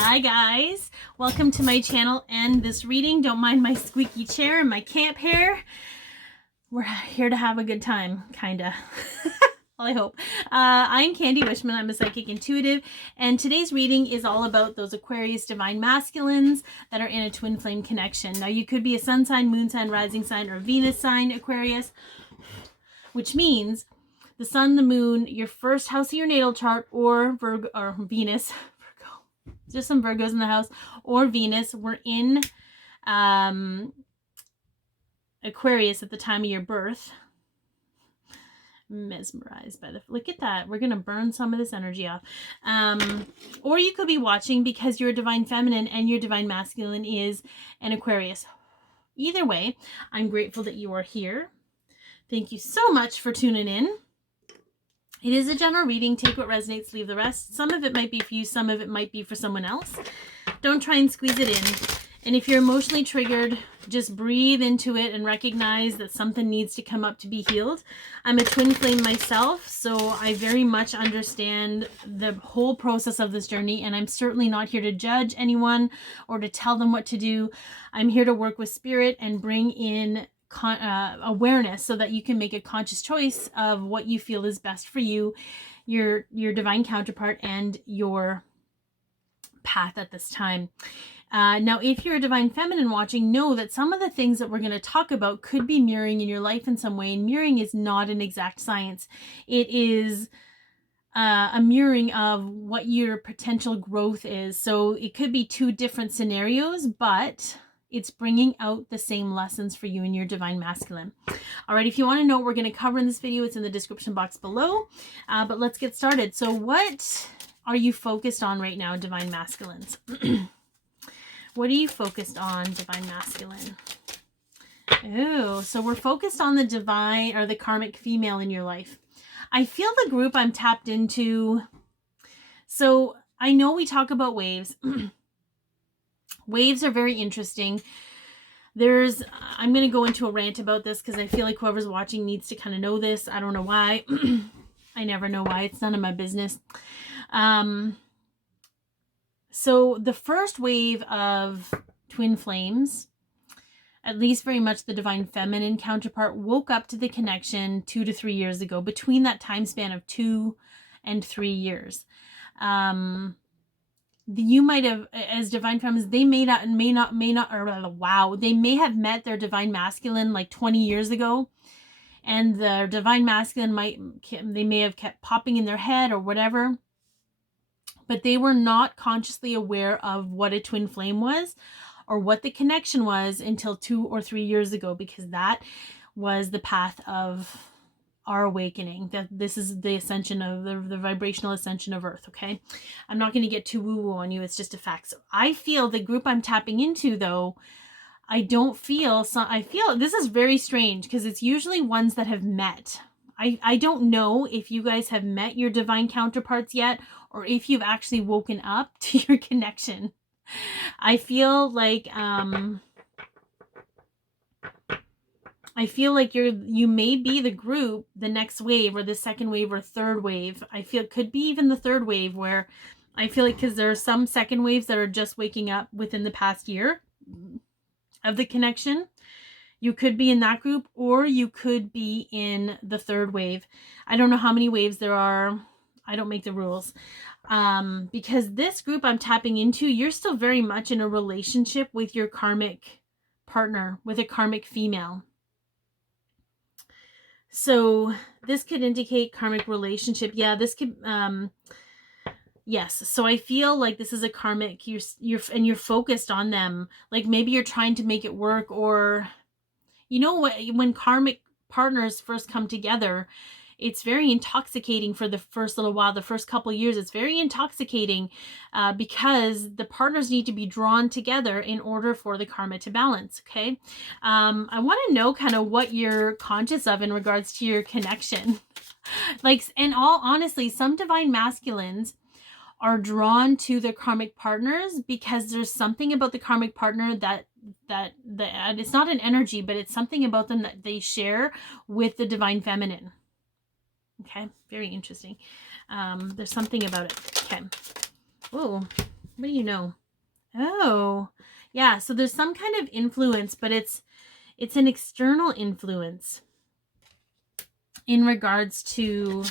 Hi guys, welcome to my channel and this reading. Don't mind my squeaky chair and my camp hair. We're here to have a good time, kinda. Well, I hope. I'm Candi Wishman. I'm a psychic intuitive, and today's reading is all about those Aquarius divine masculines that are in a twin flame connection. Now, you could be a sun sign, moon sign, rising sign, or Venus sign Aquarius, which means the sun, the moon, your first house of your natal chart, or Virgo or Venus. There's some Virgos in the house, or Venus were in Aquarius at the time of your birth. Mesmerized by the look at that. We're gonna burn some of this energy off. Or you could be watching because you're a divine feminine and your divine masculine is an Aquarius. Either way, I'm grateful that you are here. Thank you so much for tuning in. It is a general reading. Take what resonates, leave the rest. Some of it might be for you, some of it might be for someone else. Don't try and squeeze it in. And if you're emotionally triggered, just breathe into it and recognize that something needs to come up to be healed. I'm a twin flame myself, so I very much understand the whole process of this journey, and I'm certainly not here to judge anyone or to tell them what to do. I'm here to work with spirit and bring in awareness so that you can make a conscious choice of what you feel is best for you, your divine counterpart, and your path at this time. Now, if you're a divine feminine watching, know that some of the things that we're going to talk about could be mirroring in your life in some way, and mirroring is not an exact science. It is a mirroring of what your potential growth is. So it could be two different scenarios, but it's bringing out the same lessons for you in your divine masculine. All right, if you want to know what we're going to cover in this video, it's in the description box below. But let's get started. So what are you focused on right now, divine masculines? What are you focused on, divine masculine? Oh, so we're focused on the divine or the karmic female in your life. I feel the group I'm tapped into. So I know we talk about waves. Waves are very interesting. I'm going to go into a rant about this because I feel like whoever's watching needs to kind of know this. I don't know why. I never know why. It's none of my business. So the first wave of twin flames, at least very much the divine feminine counterpart, woke up to the connection 2 to 3 years ago, between that time span of 2 and 3 years. You might have, as divine feminines, they may have met their divine masculine like 20 years ago, and their divine masculine may have kept popping in their head or whatever, but they were not consciously aware of what a twin flame was or what the connection was until 2 or 3 years ago, because that was the path of our awakening. That this is the ascension of the vibrational ascension of Earth. Okay, I'm not going to get too woo-woo on you. It's just a fact. So I feel the group I'm tapping into, though, I feel this is very strange because it's usually ones that have met. I don't know if you guys have met your divine counterparts yet, or if you've actually woken up to your connection. I feel like you may be the group, the next wave or the second wave or third wave. I feel it could be even the third wave, where I feel like, because there are some second waves that are just waking up within the past year of the connection. You could be in that group, or you could be in the third wave. I don't know how many waves there are. I don't make the rules. Because this group I'm tapping into, you're still very much in a relationship with your karmic partner, with a karmic female. So this could indicate karmic relationship. Yeah, this could, yes. So I feel like this is a karmic, you're focused on them. Like maybe you're trying to make it work, or, you know what, when karmic partners first come together, it's very intoxicating for the first little while, the first couple of years. It's very intoxicating because the partners need to be drawn together in order for the karma to balance. Okay. I want to know kind of what you're conscious of in regards to your connection. Like, and all honestly, some divine masculines are drawn to their karmic partners because there's something about the karmic partner that it's not an energy, but it's something about them that they share with the divine feminine. Okay, very interesting. There's something about it. Okay. Oh, What do you know? Oh, yeah. So there's some kind of influence, but it's an external influence in regards to.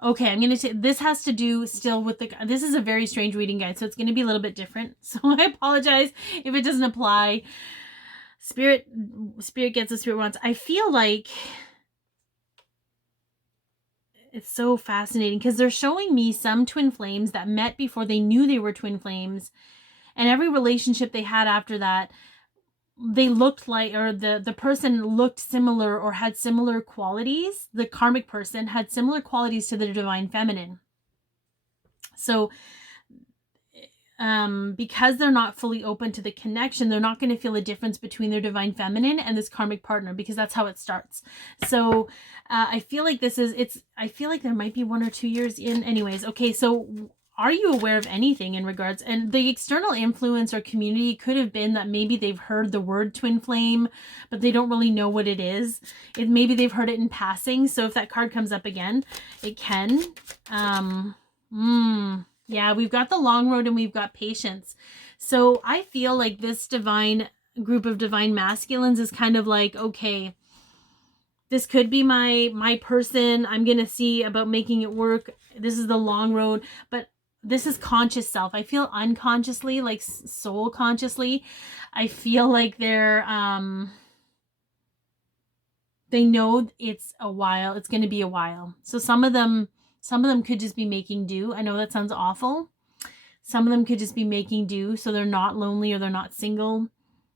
Okay, I'm going to say this has to do still with this is a very strange reading guide, so it's going to be a little bit different. So I apologize if it doesn't apply. Spirit gets what spirit wants. I feel like it's so fascinating because they're showing me some twin flames that met before they knew they were twin flames, and every relationship they had after that, they looked like, or the person looked similar or had similar qualities. The karmic person had similar qualities to the divine feminine. So because they're not fully open to the connection, they're not going to feel a difference between their divine feminine and this karmic partner, because that's how it starts. So I feel like I feel like there might be 1 or 2 years in. Anyways, okay, so are you aware of anything in regards, and the external influence or community could have been that maybe they've heard the word twin flame, but they don't really know what it is. Maybe they've heard it in passing. So if that card comes up again, it can. Yeah, we've got the long road and we've got patience. So I feel like this divine group of divine masculines is kind of like, okay, this could be my person. I'm going to see about making it work. This is the long road, but this is conscious self. I feel unconsciously, like soul consciously, I feel like they know it's going to be a while. So some of them could just be making do. I know that sounds awful. Some of them could just be making do, so they're not lonely or they're not single.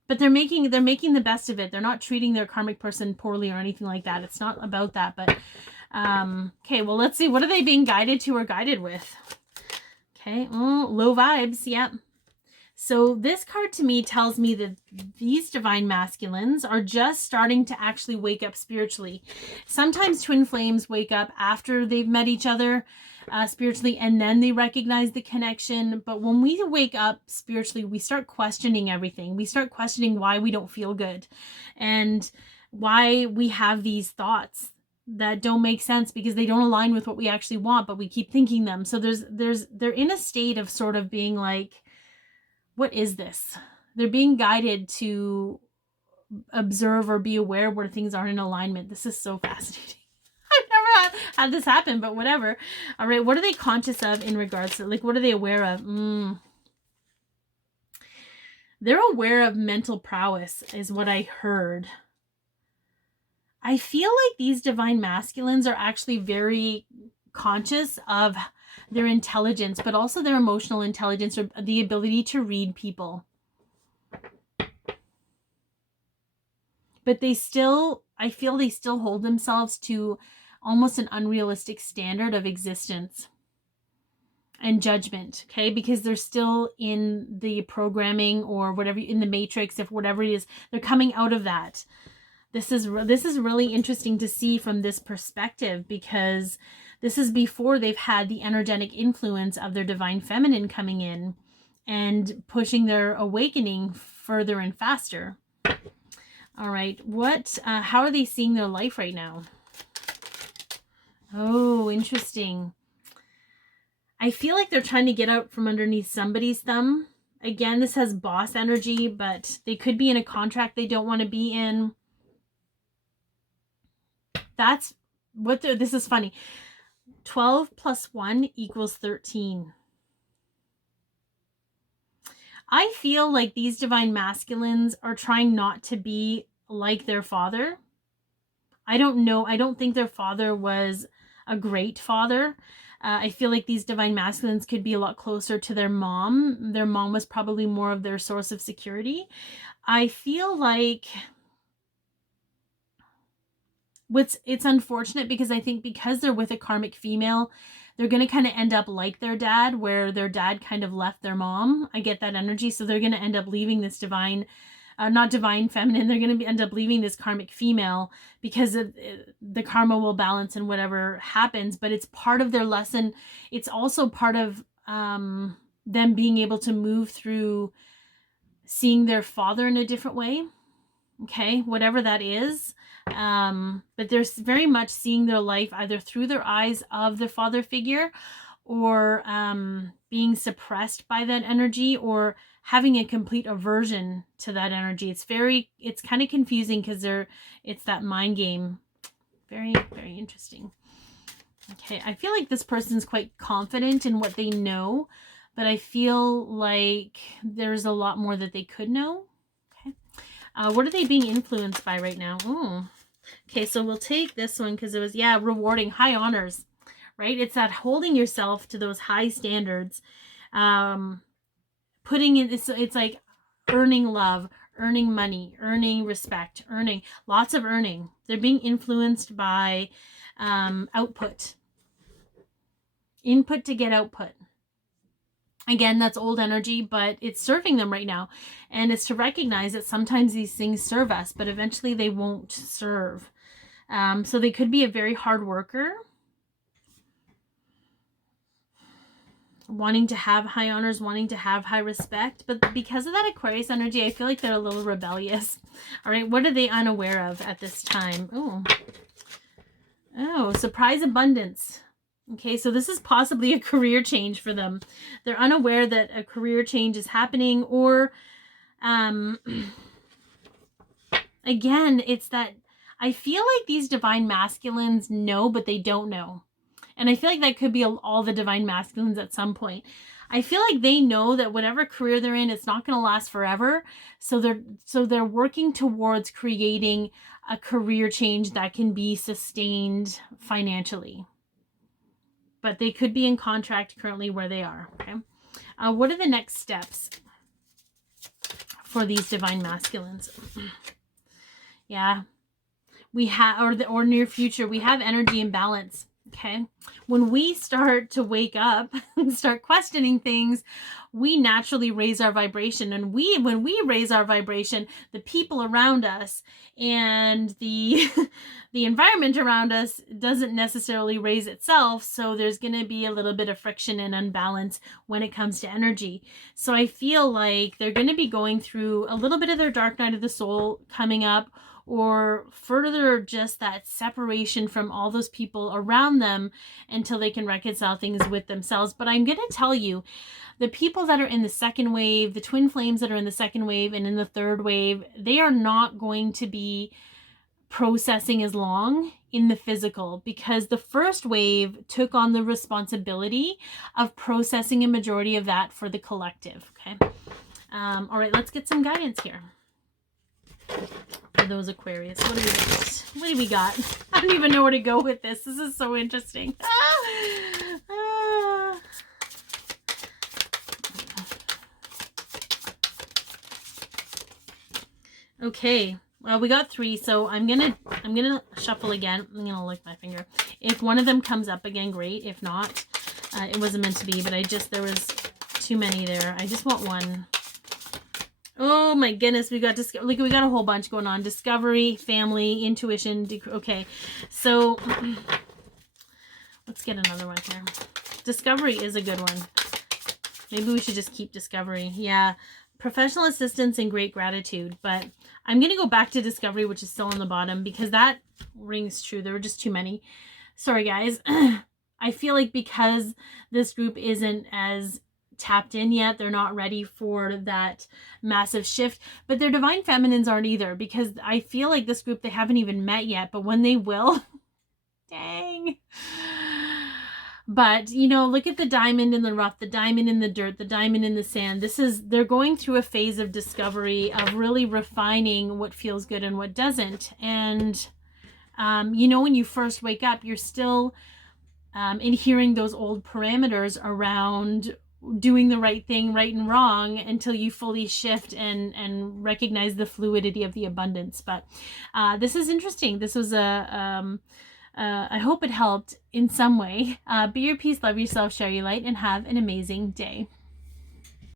But they're making the best of it. They're not treating their karmic person poorly or anything like that. It's not about that. But okay, well, let's see. What are they being guided to or guided with? Okay, low vibes. Yep. So this card to me tells me that these divine masculines are just starting to actually wake up spiritually. Sometimes twin flames wake up after they've met each other spiritually, and then they recognize the connection. But when we wake up spiritually, we start questioning everything. We start questioning why we don't feel good and why we have these thoughts that don't make sense because they don't align with what we actually want, but we keep thinking them. So they're in a state of sort of being like, what is this? They're being guided to observe or be aware where things aren't in alignment. This is so fascinating. I've never had this happen, but whatever. All right, what are they conscious of in regards to, like, what are they aware of? They're aware of mental prowess is what I heard. I feel like these divine masculines are actually very conscious of their intelligence, but also their emotional intelligence or the ability to read people. But I feel they still hold themselves to almost an unrealistic standard of existence and judgment, okay? Because they're still in the programming or whatever, in the matrix, if whatever it is, they're coming out of that. This is really interesting to see from this perspective, because this is before they've had the energetic influence of their divine feminine coming in and pushing their awakening further and faster. All right, how are they seeing their life right now? Oh, interesting. I feel like they're trying to get out from underneath somebody's thumb. Again, this has boss energy, but they could be in a contract they don't want to be in. That's what this is funny. 12 plus 1 equals 13. I feel like these divine masculines are trying not to be like their father. I don't know. I don't think their father was a great father. I feel like these divine masculines could be a lot closer to their mom. Their mom was probably more of their source of security. I feel like it's unfortunate because I think because they're with a karmic female, they're going to kind of end up like their dad, where their dad kind of left their mom. I get that energy. So they're going to end up leaving this divine, not divine feminine. They're going to end up leaving this karmic female because of, the karma will balance and whatever happens. But it's part of their lesson. It's also part of them being able to move through seeing their father in a different way. Okay, whatever that is. But they're very much seeing their life either through their eyes of their father figure or being suppressed by that energy, or having a complete aversion to that energy. It's kind of confusing because it's that mind game. Very, very interesting. Okay, I feel like this person's quite confident in what they know, but I feel like there's a lot more that they could know. Okay, what are they being influenced by right now? Ooh. Okay, so we'll take this one because it was, yeah, rewarding, high honors, right? It's that holding yourself to those high standards, putting in, it's like earning love, earning money, earning respect, earning, lots of earning. They're being influenced by output, input to get output. Again, that's old energy, but it's serving them right now. And it's to recognize that sometimes these things serve us, but eventually they won't serve. So they could be a very hard worker, wanting to have high honors, wanting to have high respect. But because of that Aquarius energy, I feel like they're a little rebellious. All right, what are they unaware of at this time? Oh, surprise abundance. Okay, so this is possibly a career change for them. They're unaware that a career change is happening, or again, it's that I feel like these divine masculines know, but they don't know. And I feel like that could be all the divine masculines at some point. I feel like they know that whatever career they're in, it's not going to last forever. So they're working towards creating a career change that can be sustained financially. But they could be in contract currently where they are. Okay. What are the next steps for these divine masculines? Yeah. We have, or near future, we have energy imbalance. Okay. When we start to wake up and start questioning things, we naturally raise our vibration. And when we raise our vibration, the people around us and the environment around us doesn't necessarily raise itself. So there's going to be a little bit of friction and unbalance when it comes to energy. So I feel like they're going to be going through a little bit of their dark night of the soul coming up, or further just that separation from all those people around them until they can reconcile things with themselves. But I'm going to tell you, the people that are in the second wave, the twin flames that are in the second wave and in the third wave, they are not going to be processing as long in the physical, because the first wave took on the responsibility of processing a majority of that for the collective. Okay. All right, let's get some guidance here for those Aquarius. What do we got? What do we got? I don't even know where to go with this. This is so interesting. Okay. Well, we got 3, so I'm gonna shuffle again. I'm gonna lick my finger. If one of them comes up again, great. If not, it wasn't meant to be. But there was too many there. I just want one. Oh my goodness, we got a whole bunch going on. Discovery, family, intuition. Okay, so let's get another one here. Discovery is a good one. Maybe we should just keep discovery. Yeah, professional assistance and great gratitude. But I'm going to go back to discovery, which is still on the bottom, because that rings true. There were just too many. Sorry, guys. I feel like because this group isn't as tapped in yet, they're not ready for that massive shift. But their divine feminines aren't either, because I feel like this group, they haven't even met yet. But when they will, dang. But, you know, look at the diamond in the rough, the diamond in the dirt, the diamond in the sand. They're going through a phase of discovery, of really refining what feels good and what doesn't. And, you know, when you first wake up, you're still adhering those old parameters around doing the right thing, right and wrong, until you fully shift and recognize the fluidity of the abundance. But this is interesting. This was I hope it helped in some way. Be your peace, love yourself, share your light, and have an amazing day.